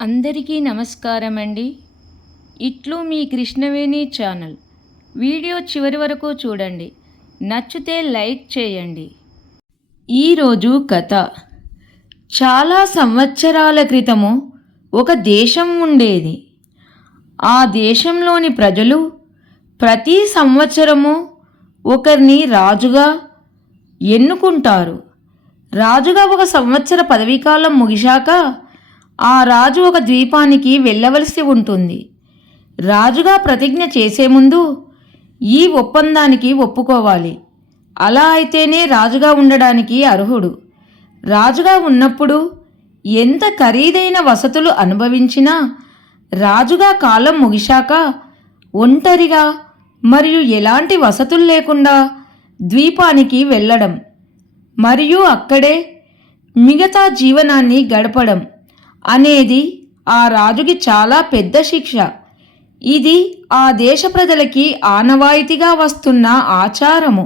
అందరికీ నమస్కారం అండి. ఇట్లు మీ కృష్ణవేణి ఛానల్. వీడియో చివరి వరకు చూడండి. నచ్చితే లైక్ చేయండి. ఈరోజు కథ. చాలా సంవత్సరాల క్రితము ఒక దేశం ఉండేది. ఆ దేశంలోని ప్రజలు ప్రతి సంవత్సరము ఒకరిని రాజుగా ఎన్నుకుంటారు. రాజుగా ఒక సంవత్సర పదవీకాలం ముగిశాక ఆ రాజు ఒక ద్వీపానికి వెళ్ళవలసి ఉంటుంది. రాజుగా ప్రతిజ్ఞ చేసే ముందు ఈ ఒప్పందానికి ఒప్పుకోవాలి. అలా అయితేనే రాజుగా ఉండడానికి అర్హుడు. రాజుగా ఉన్నప్పుడు ఎంత ఖరీదైన వసతులు అనుభవించినా రాజుగా కాలం ముగిశాక ఒంటరిగా మరియు ఎలాంటి వసతులు లేకుండా ద్వీపానికి వెళ్ళడం మరియు అక్కడే మిగతా జీవనాన్ని గడపడం అనేది ఆ రాజుకి చాలా పెద్ద శిక్ష. ఇది ఆ దేశ ప్రజలకి ఆనవాయితీగా వస్తున్న ఆచారము.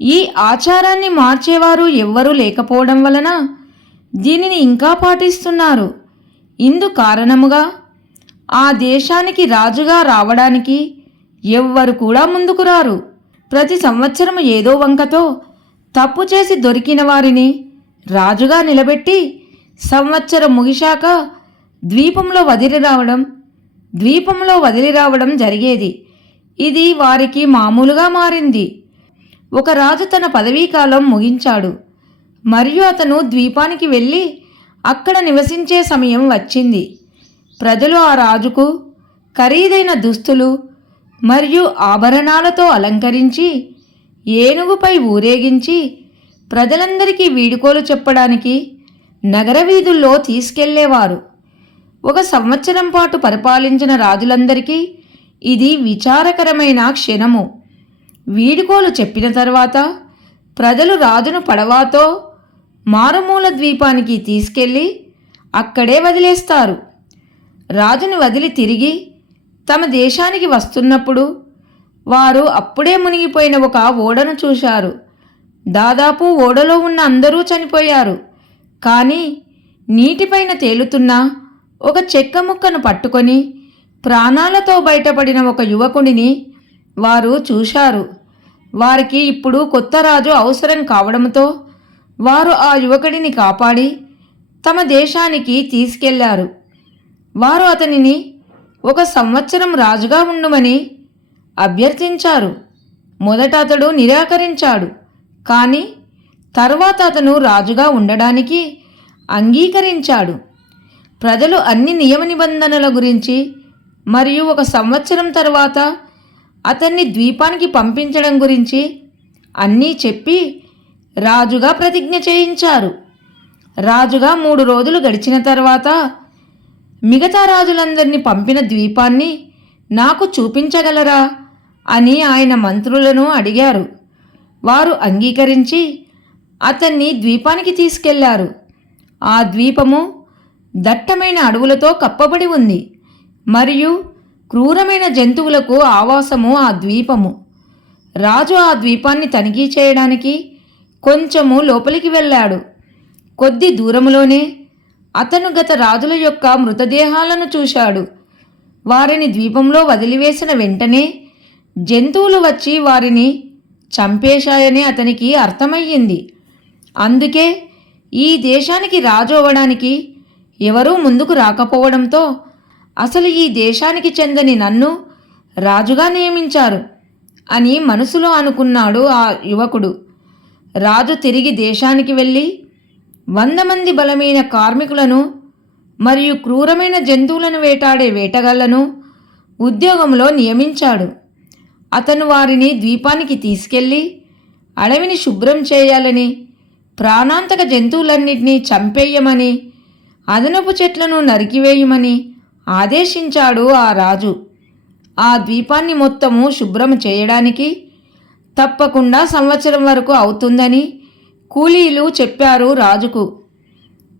ఈ ఆచారాన్ని మార్చేవారు ఎవ్వరూ లేకపోవడం వలన దీనిని ఇంకా పాటిస్తున్నారు. ఇందు కారణముగా ఆ దేశానికి రాజుగా రావడానికి ఎవ్వరు కూడా ముందుకు రారు. ప్రతి సంవత్సరం ఏదో వంకతో తప్పు చేసి దొరికిన వారిని రాజుగా నిలబెట్టి సంవత్సరం ముగిశాక ద్వీపంలో వదిలి రావడం జరిగేది. ఇది వారికి మామూలుగా మారింది. ఒక రాజు తన పదవీకాలం ముగించాడు మరియు అతను ద్వీపానికి వెళ్ళి అక్కడ నివసించే సమయం వచ్చింది. ప్రజలు ఆ రాజుకు ఖరీదైన దుస్తులు మరియు ఆభరణాలతో అలంకరించి ఏనుగుపై ఊరేగించి ప్రజలందరికీ వీడుకోలు చెప్పడానికి నగర వీధుల్లో తీసుకెళ్లేవారు. ఒక సంవత్సరం పాటు పరిపాలించిన రాజులందరికీ ఇది విచారకరమైన క్షణము. వీడుకోలు చెప్పిన తర్వాత ప్రజలు రాజును పడవతో మారుమూల ద్వీపానికి తీసుకెళ్ళి అక్కడే వదిలేస్తారు. రాజుని వదిలి తిరిగి తమ దేశానికి వస్తున్నప్పుడు వారు అప్పుడే మునిగిపోయిన ఒక ఓడను చూశారు. దాదాపు ఓడలో ఉన్న అందరూ చనిపోయారు. కానీ నీటిపైన తేలుతున్న ఒక చెక్క ముక్కను పట్టుకొని ప్రాణాలతో బయటపడిన ఒక యువకుడిని వారు చూశారు. వారికి ఇప్పుడు కొత్త రాజు అవసరం కావడంతో వారు ఆ యువకుడిని కాపాడి తమ దేశానికి తీసుకెళ్లారు. వారు అతనిని ఒక సంవత్సరం రాజుగా ఉండమని అభ్యర్థించారు. మొదట అతడు నిరాకరించాడు. కానీ తర్వాత అతను రాజుగా ఉండడానికి అంగీకరించాడు. ప్రజలు అన్ని నియమ నిబంధనల గురించి మరియు ఒక సంవత్సరం తర్వాత అతన్ని ద్వీపానికి పంపించడం గురించి అన్నీ చెప్పి రాజుగా ప్రతిజ్ఞ చేయించారు. రాజుగా 3 రోజులు గడిచిన తర్వాత మిగతా రాజులందరినీ పంపిన ద్వీపాన్ని నాకు చూపించగలరా అని ఆయన మంత్రులను అడిగారు. వారు అంగీకరించి అతన్ని ద్వీపానికి తీసుకెళ్లారు. ఆ ద్వీపము దట్టమైన అడవులతో కప్పబడి ఉంది మరియు క్రూరమైన జంతువులకు ఆవాసము ఆ ద్వీపము. రాజు ఆ ద్వీపాన్ని తనిఖీ చేయడానికి కొంచెము లోపలికి వెళ్ళాడు. కొద్ది దూరములోనే అతను గత రాజుల యొక్క మృతదేహాలను చూశాడు. వారిని ద్వీపంలో వదిలివేసిన వెంటనే జంతువులు వచ్చి వారిని చంపేశాయని అతనికి అర్థమయ్యింది. అందుకే ఈ దేశానికి రాజు అవ్వడానికి ఎవరూ ముందుకు రాకపోవడంతో అసలు ఈ దేశానికి చెందని నన్ను రాజుగా నియమించారు అని మనసులో అనుకున్నాడు ఆ యువకుడు. రాజు తిరిగి దేశానికి వెళ్ళి 100 మంది బలమైన కార్మికులను మరియు క్రూరమైన జంతువులను వేటాడే వేటగాళ్లను ఉద్యోగంలో నియమించాడు. అతను వారిని ద్వీపానికి తీసుకెళ్ళి అడవిని శుభ్రం చేయాలని, ప్రాణాంతక జంతువులన్నింటినీ చంపేయమని, అదనపు చెట్లను నరికివేయమని ఆదేశించాడు ఆ రాజు. ఆ ద్వీపాన్ని మొత్తము శుభ్రం చేయడానికి తప్పకుండా సంవత్సరం వరకు అవుతుందని కూలీలు చెప్పారు రాజుకు.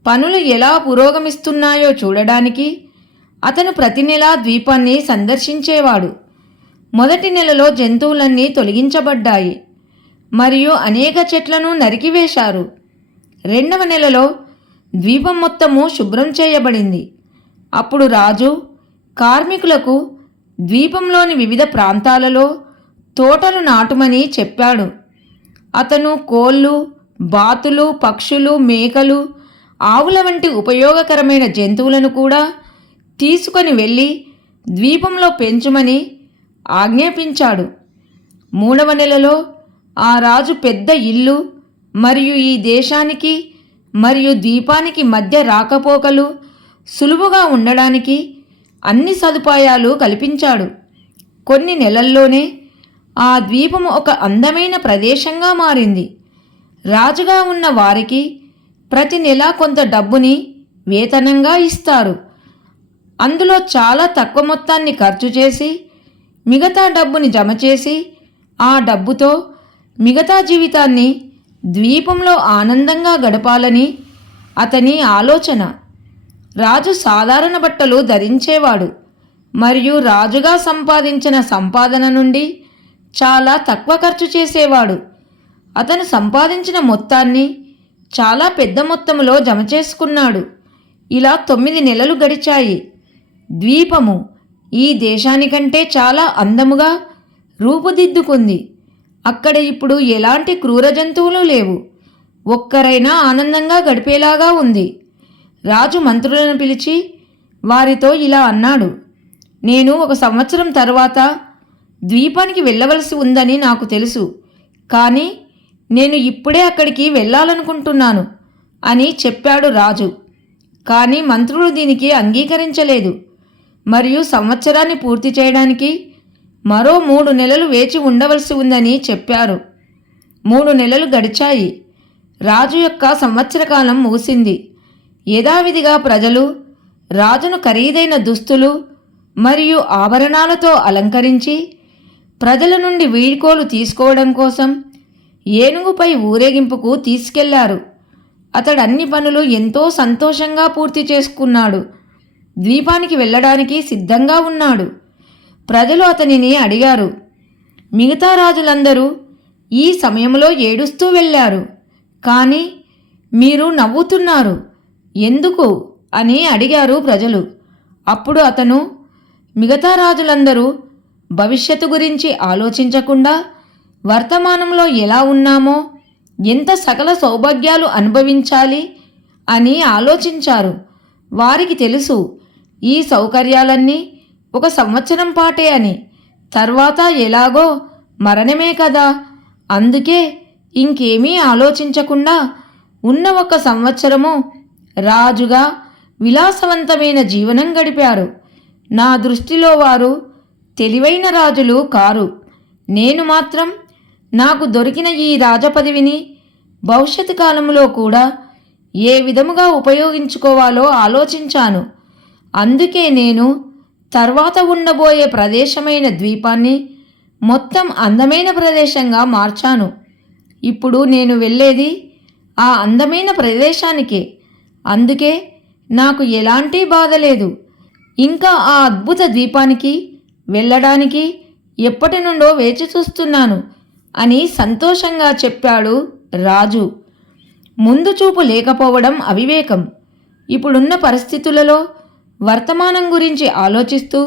పనులు ఎలా పురోగమిస్తున్నాయో చూడడానికి అతను ప్రతి నెలా ద్వీపాన్ని సందర్శించేవాడు. మొదటి నెలలో జంతువులన్నీ తొలగించబడ్డాయి మరియు అనేక చెట్లను నరికివేశారు. 2వ నెలలో ద్వీపం మొత్తము శుభ్రం చేయబడింది. అప్పుడు రాజు కార్మికులకు ద్వీపంలోని వివిధ ప్రాంతాలలో తోటలు నాటుమని చెప్పాడు. అతను కోళ్ళు, బాతులు, పక్షులు, మేకలు, ఆవుల వంటి ఉపయోగకరమైన జంతువులను కూడా తీసుకొని వెళ్ళి ద్వీపంలో పెంచుమని ఆజ్ఞాపించాడు. 3వ నెలలో ఆ రాజు పెద్ద ఇల్లు మరియు ఈ దేశానికి మరియు ద్వీపానికి మధ్య రాకపోకలు సులువుగా ఉండడానికి అన్ని సదుపాయాలు కల్పించాడు. కొన్ని నెలల్లోనే ఆ ద్వీపము ఒక అందమైన ప్రదేశంగా మారింది. రాజుగా ఉన్న వారికి ప్రతి నెల కొంత డబ్బుని వేతనంగా ఇస్తారు. అందులో చాలా తక్కువ మొత్తాన్ని ఖర్చు చేసి మిగతా డబ్బుని జమ చేసి ఆ డబ్బుతో మిగతా జీవితాన్ని ద్వీపంలో ఆనందంగా గడపాలని అతని ఆలోచన. రాజు సాధారణ బట్టలు ధరించేవాడు మరియు రాజుగా సంపాదించిన సంపాదన నుండి చాలా తక్కువ ఖర్చు చేసేవాడు. అతను సంపాదించిన మొత్తాన్ని చాలా పెద్ద మొత్తంలో జమ చేసుకున్నాడు. ఇలా 9 నెలలు గడిచాయి. ద్వీపము ఈ దేశానికంటే చాలా అందముగా రూపుదిద్దుకుంది. అక్కడ ఇప్పుడు ఎలాంటి క్రూర జంతువులు లేవు. ఒక్కరైనా ఆనందంగా గడిపేలాగా ఉంది. రాజు మంత్రులను పిలిచి వారితో ఇలా అన్నాడు: నేను 1 సంవత్సరం తర్వాత ద్వీపానికి వెళ్ళవలసి ఉందని నాకు తెలుసు, కానీ నేను ఇప్పుడే అక్కడికి వెళ్ళాలనుకుంటున్నాను అని చెప్పాడు రాజు. కానీ మంత్రులు దీనికి అంగీకరించలేదు మరియు సంవత్సరాన్ని పూర్తి చేయడానికి మరో 3 నెలలు వేచి ఉండవలసి ఉందని చెప్పారు. 3 నెలలు గడిచాయి. రాజు యొక్క సంవత్సర కాలం ముగిసింది. యథావిధిగా ప్రజలు రాజును ఖరీదైన దుస్తులు మరియు ఆభరణాలతో అలంకరించి ప్రజల నుండి వీడ్కోలు తీసుకోవడం కోసం ఏనుగుపై ఊరేగింపుకు తీసుకెళ్లారు. అతడు అన్ని పనులు ఎంతో సంతోషంగా పూర్తి చేసుకున్నాడు. ద్వీపానికి వెళ్ళడానికి సిద్ధంగా ఉన్నాడు. ప్రజలు అతనిని అడిగారు. మిగతా రాజులందరూ ఈ సమయంలో ఏడుస్తూ వెళ్ళారు, కానీ మీరు నవ్వుతున్నారు ఎందుకు అని అడిగారు ప్రజలు. అప్పుడు అతను, మిగతా రాజులందరూ భవిష్యత్తు గురించి ఆలోచించకుండా వర్తమానంలో ఎలా ఉన్నామో, ఎంత సకల సౌభాగ్యాలు అనుభవించాలి అని ఆలోచించారు. వారికి తెలుసు ఈ సౌకర్యాలన్నీ 1 సంవత్సరం పాటే అని, తర్వాత ఎలాగో మరణమే కదా. అందుకే ఇంకేమీ ఆలోచించకుండా ఉన్న 1 సంవత్సరము రాజుగా విలాసవంతమైన జీవనం గడిపారు. నా దృష్టిలో వారు తెలివైన రాజులు కారు. నేను మాత్రం నాకు దొరికిన ఈ రాజపదవిని భవిష్యత్ కాలంలో కూడా ఏ విధముగా ఉపయోగించుకోవాలో ఆలోచించాను. అందుకే నేను తర్వాత ఉండబోయే ప్రదేశమైన ద్వీపాన్ని మొత్తం అందమైన ప్రదేశంగా మార్చాను. ఇప్పుడు నేను వెళ్ళేది ఆ అందమైన ప్రదేశానికే. అందుకే నాకు ఎలాంటి బాధ లేదు. ఇంకా ఆ అద్భుత ద్వీపానికి వెళ్ళడానికి ఎప్పటి నుండో వేచి చూస్తున్నాను అని సంతోషంగా చెప్పాడు రాజు. ముందు చూపు లేకపోవడం అవివేకం. ఇప్పుడున్న పరిస్థితులలో వర్తమానం గురించి ఆలోచిస్తూ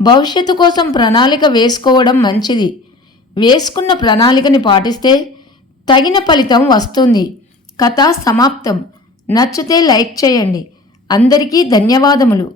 భవిష్యత్తు కోసం ప్రణాళిక వేసుకోవడం మంచిది. వేసుకున్న ప్రణాళికని పాటిస్తే తగిన ఫలితం వస్తుంది. కథ సమాప్తం. నచ్చితే లైక్ చేయండి. అందరికీ ధన్యవాదములు.